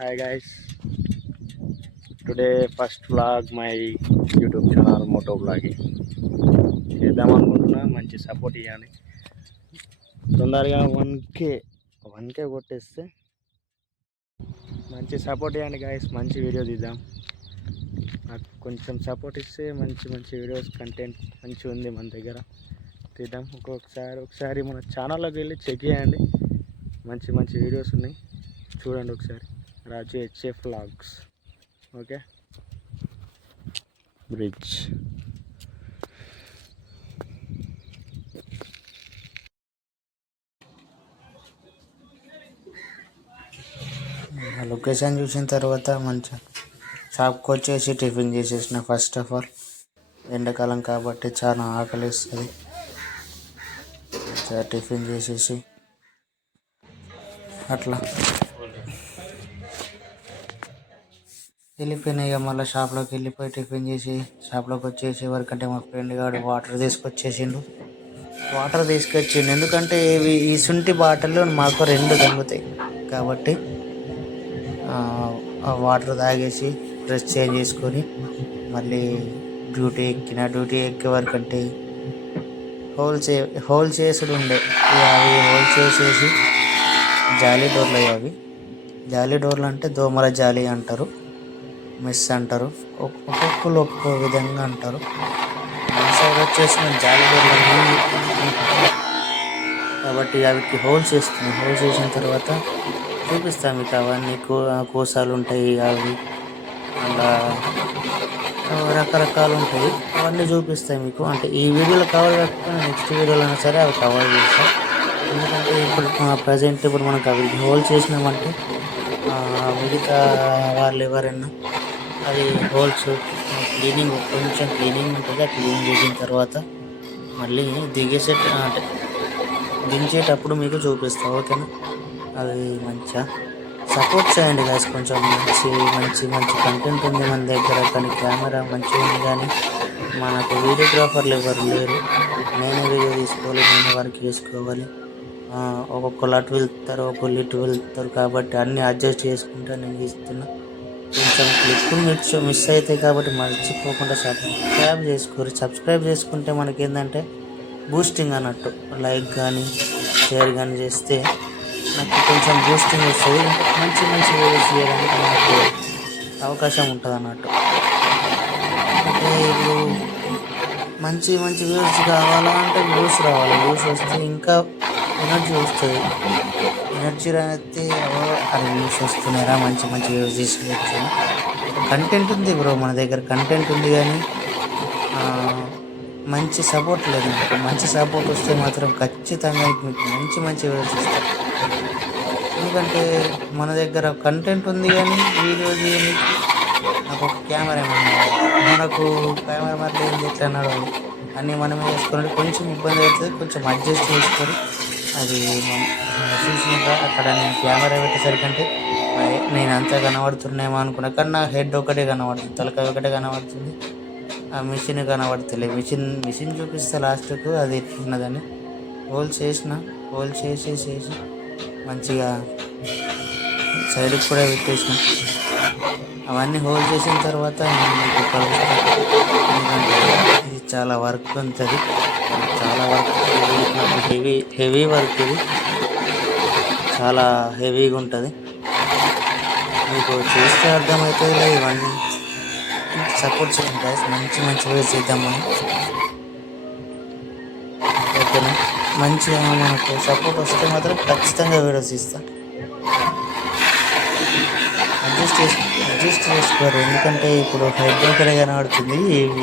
Hi guys, today first vlog my YouTube channel Moto Vlogging. చేద్దాం అనుకుంటున్నా, మంచి support ఇవ్వండి. తొందరగా 1K కొట్టేస్తే మంచి సపోర్ట్ ఇవ్వండి గాయస్. మంచి వీడియో తీద్దాం. నాకు కొంచెం సపోర్ట్ ఇస్తే మంచి మంచి వీడియోస్ కంటెంట్ మంచి ఉంది మన దగ్గర, తీద్దాం. ఒకసారి మన ఛానల్లోకి వెళ్ళి చెక్ చేయండి. మంచి మంచి వీడియోస్ ఉన్నాయి, చూడండి ఒకసారి. Raju HF vlogs. Okay, bridge. Location చూసిన తర్వాత మంచిగా షాప్కి వచ్చేసి టిఫిన్ చేసేసిన. ఫస్ట్ ఆఫ్ ఆల్ ఎండాకాలం కాబట్టి చాలా ఆకలిస్తుంది. టిఫిన్ చేసేసి అట్లా వెళ్ళిపోయినాయి. మళ్ళీ షాప్లోకి వెళ్ళిపోయి టిఫిన్ చేసి షాప్లోకి వచ్చేసి వరకంటే మా ఫ్రెండ్ గారు వాటర్ తీసుకొచ్చేసిండు. ఎందుకంటే ఈ శుంఠి బాటిల్లో మాకు 2 తగ్గుతాయి కాబట్టి ఆ వాటర్ తాగేసి డ్రెస్ చేంజ్ చేసుకొని మళ్ళీ డ్యూటీ ఎక్కే వరకు అంటే హోల్ చేసుడు ఉండే. అవి హోల్ చేసేసి జాలీ డోర్లు అవి. జాలీ డోర్లు అంటే దోమల జాలీ అంటారు, మెస్ అంటారు, ఒక్కొక్కరు ఒక్కొక్క విధంగా అంటారు. మన సైడ్ వచ్చేసి జాలీ డోర్లు కాబట్టి అవికి హోల్ చేస్తున్నాం. హోల్ చేసిన తర్వాత చూపిస్తాం మీకు. అవన్నీ కోసాలు ఉంటాయి, అవి అలా రకరకాలు ఉంటాయి. అవన్నీ చూపిస్తాయి మీకు. అంటే ఈ వీడియోలో కవర్ పెట్టుకుని నెక్స్ట్ వీడియోలో అయినా సరే అవి కవర్ చేస్తాం. ఎందుకంటే ఇప్పుడు మనకు అవి హోల్ చేసినామంటే మిగతా వాళ్ళు ఎవరైనా అది హోల్స్ కొంచెం క్లీనింగ్ ఉంటుంది. ఆ క్లీన్ చేసిన తర్వాత మళ్ళీ అంటే దించేటప్పుడు మీకు చూపిస్తాం. ఓకేనా? అవి మంచిగా సపోర్ట్ చేయండి గాయస్. కొంచెం మంచి కంటెంట్ ఉంది మన దగ్గర, కానీ కెమెరా మంచిగా ఉంది, కానీ మనకు వీడియోగ్రాఫర్లు ఎవరు లేరు. నేనే వీడియో తీసుకోవాలి, నేనే వర్క్ చేసుకోవాలి. ఒక్కొక్కరు అటు వెళ్తారు, ఒక్కొక్కరు ఇటు వెళ్తారు, కాబట్టి అన్నీ అడ్జస్ట్ చేసుకుంటా నేను తీస్తున్నా. కొంచెం క్లిప్పులు మిస్ అవుతాయి కాబట్టి మర్చిపోకుండా సబ్స్క్రైబ్ చేసుకుంటే మనకి ఏంటంటే బూస్టింగ్ అన్నట్టు. లైక్ కానీ షేర్ కానీ చేస్తే నాకు కొంచెం బూస్టింగ్ వస్తుంది. మంచి వీడియోస్ చేయడానికి నాకు అవకాశం ఉంటుంది అన్నట్టు. అంటే ఇప్పుడు మంచి వ్యూస్ కావాలంటే వ్యూస్ రావాలి. వ్యూస్ వస్తే ఇంకా ఎనర్జీ వస్తుంది. ఎనర్జీ రాస్తే అది వ్యూస్ వస్తున్నారా, మంచి వ్యూస్ తీసుకోవచ్చు. కంటెంట్ ఉంది బ్రో, మన దగ్గర కంటెంట్ ఉంది, కానీ మంచి సపోర్ట్ లేదు. మీకు మంచి సపోర్ట్ వస్తే మాత్రం ఖచ్చితంగా మీకు మంచి వీడియోస్ ఇస్తాం. ఎందుకంటే మన దగ్గర కంటెంట్ ఉంది, కానీ వీడియో చేయడానికి నాకు ఒక కెమెరామెన్, మనకు కెమెరామెన్ ఏం ఎట్లా నడవాలి అన్నీ మనమే చేసుకున్నట్టు కొంచెం ఇబ్బంది అవుతుంది. కొంచెం అడ్జస్ట్ చేసుకొని అది చూసినాక అక్కడ నేను కెమెరా పెట్టేసరికంటే నేను అంతా కనబడుతున్నామో అనుకున్నా, కానీ నా హెడ్ ఒకటే కనబడుతుంది, తలకాయ ఒకటే కనబడుతుంది, ఆ మిషన్ కనబడుతుంది. మిషన్ చూపిస్తే లాస్ట్కు అది ఎట్లున్నదని హోల్ చేసేసి మంచిగా సైడ్కి కూడా పెట్టేసిన. అవన్నీ హోల్ చేసిన తర్వాత ఇది చాలా వర్క్ ఉంటుంది. చాలా వర్క్, హెవీ వర్క్. ఇది చాలా హెవీగా ఉంటుంది. మీకు చేస్తే అర్థమవుతుంది లేదు. ఇవన్నీ సపోర్ట్ చేయండి గాయస్. మంచి వీడియోస్ చేద్దాం మనం. ఓకేనా? మంచిగా మనకు సపోర్ట్ వస్తే మాత్రం ఖచ్చితంగా వీడియోస్ ఇస్తాం. అడ్జస్ట్ చేసుకోరు. ఎందుకంటే ఇప్పుడు హెడ్ ఒకటే కనబడుతుంది,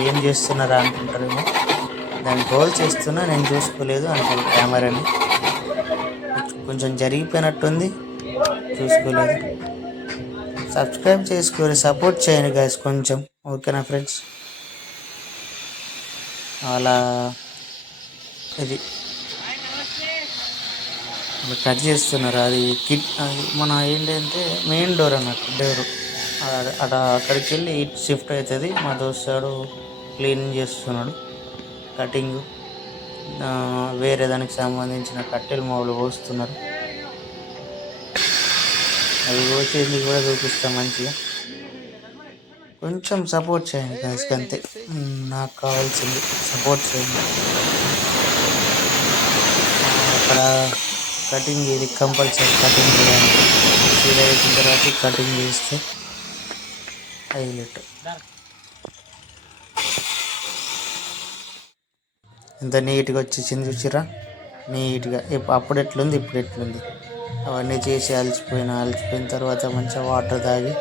ఏం చేస్తున్నారా అనుకుంటారేమో. దాన్ని హోల్ చేస్తున్నా, నేను చూసుకోలేదు అంటారు కెమెరాని. కొంచెం జరిగిపోయినట్టుంది, చూసుకోలేదు. సబ్స్క్రైబ్ చేసుకోరు, సపోర్ట్ చేయండి గాయస్ కొంచెం. ఓకేనా ఫ్రెండ్స్? అలా ఇది కట్ చేస్తున్నారు. అది మన ఏంటంటే మెయిన్ డోర్ అన్నట్టు. డోరు అక్కడికి వెళ్ళి ఇటు షిఫ్ట్ అవుతుంది. మా దోస్తాడు క్లీనింగ్ చేస్తున్నాడు, కటింగ్, వేరే దానికి సంబంధించిన కట్టెలు మొదలు పోస్తున్నారు. అవి వచ్చేది కూడా చూపిస్తాం మంచిగా. కొంచెం సపోర్ట్ చేయండి guys, అంతే నాకు కావాల్సింది, సపోర్ట్ చేయండి. అక్కడ కటింగ్, ఇది కంపల్సరీ కటింగ్ చేయాలి. సీదా వేసిన తర్వాత కటింగ్ చేస్తే హైలైట్. ఎంత నీట్గా వచ్చేసింది చూసిరా, నీట్గా. అప్పుడు ఎట్లుంది, ఇప్పుడు ఎట్లుంది. అవన్నీ చేసి అలసిపోయిన తర్వాత మంచిగా వాటర్ తాగి,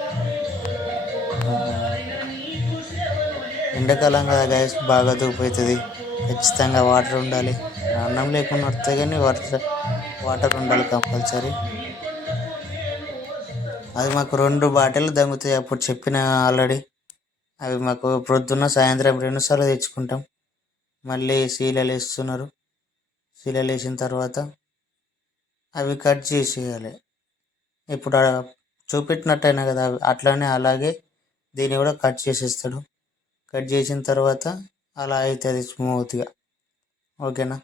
ఎండాకాలం కదా గైస్, బాగా ధూపు అవుతుంది. ఖచ్చితంగా వాటర్ ఉండాలి. అన్నం లేకుండా వస్తాయి కానీ వాటర్ ఉండాలి కంపల్సరీ. అది మాకు 2 బాటిల్ దమ్ముతాయి, అప్పుడు చెప్పిన ఆల్రెడీ. అవి మాకు ప్రొద్దున్న సాయంత్రం 2 సార్లు తెచ్చుకుంటాం. మళ్ళీ సీలలు వేస్తున్నారు. సీలలు వేసిన తర్వాత అవి కట్ చేసేయాలి. ఇప్పుడు చూపెట్టినట్టయినా కదా, అట్లానే అలాగే దీన్ని కూడా కట్ చేసేస్తాడు. కట్ చేసిన తర్వాత అలా అవుతుంది స్మూత్గా. ఓకేనా?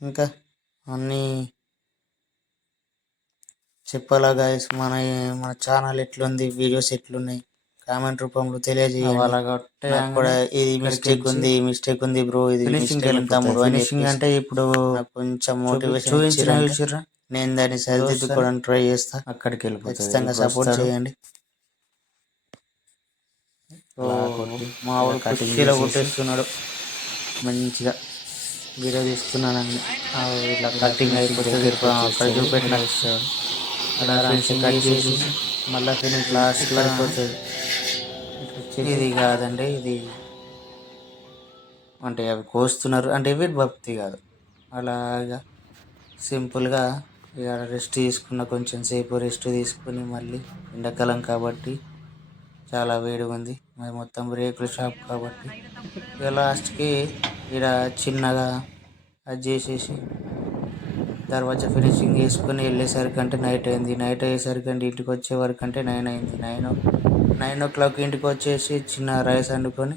ఇంకా అన్నీ చెప్పాలా గాయస్. మన ఛానల్ ఎట్లుంది, వీడియోస్ ఎట్లున్నాయి కామెంట్ రూపంలో తెలియజేయండి. నాకు కూడా ఇది మిస్టేక్ ఉంది బ్రో, ఇది ఫినిషింగ్ తమ్ముడు. ఫినిషింగ్ అంటే ఇప్పుడు కొంచెం మోటివేషన్ చూపించిన నేను దాన్ని సరిదిద్దుకోవడానికి ట్రై చేస్తా. అక్కడికి వెళ్ళి ఖచ్చితంగా సపోర్ట్ చేయండి. మా వాళ్ళు కుర్చీలో కొట్టేస్తున్నాడు. మంచిగా వీడియో తీస్తున్నానని ఇట్లా కటింగ్ అయిపోతుంది. అక్కడ చూపెట్టిన అలా కట్ చేసి మళ్ళీ ఫినిష్ లాస్ట్లో అయిపోతుంది. ఇది కాదండి, ఇది అంటే అవి కోస్తున్నారు అంటే ఇవి భక్తి కాదు. అలాగా సింపుల్గా ఇక రెస్ట్ తీసుకున్న, కొంచెం సేపు రెస్ట్ తీసుకుని, మళ్ళీ ఎండాకాలం కాబట్టి చాలా వేడిగా ఉంది. మరి మొత్తం రేకుల షాప్ కాబట్టి ఇక లాస్ట్కి ఇక్కడ చిన్నగా అది చేసేసి దర్వాజా ఫినిషింగ్ చేసుకుని వెళ్ళేసరికి అంటే నైట్ అయింది. నైట్ అయ్యేసరికి అంటే ఇంటికి వచ్చేవరకు అంటే 9 అయింది. 9 o'clock ఇంటికి వచ్చేసి చిన్న రైస్ వండుకొని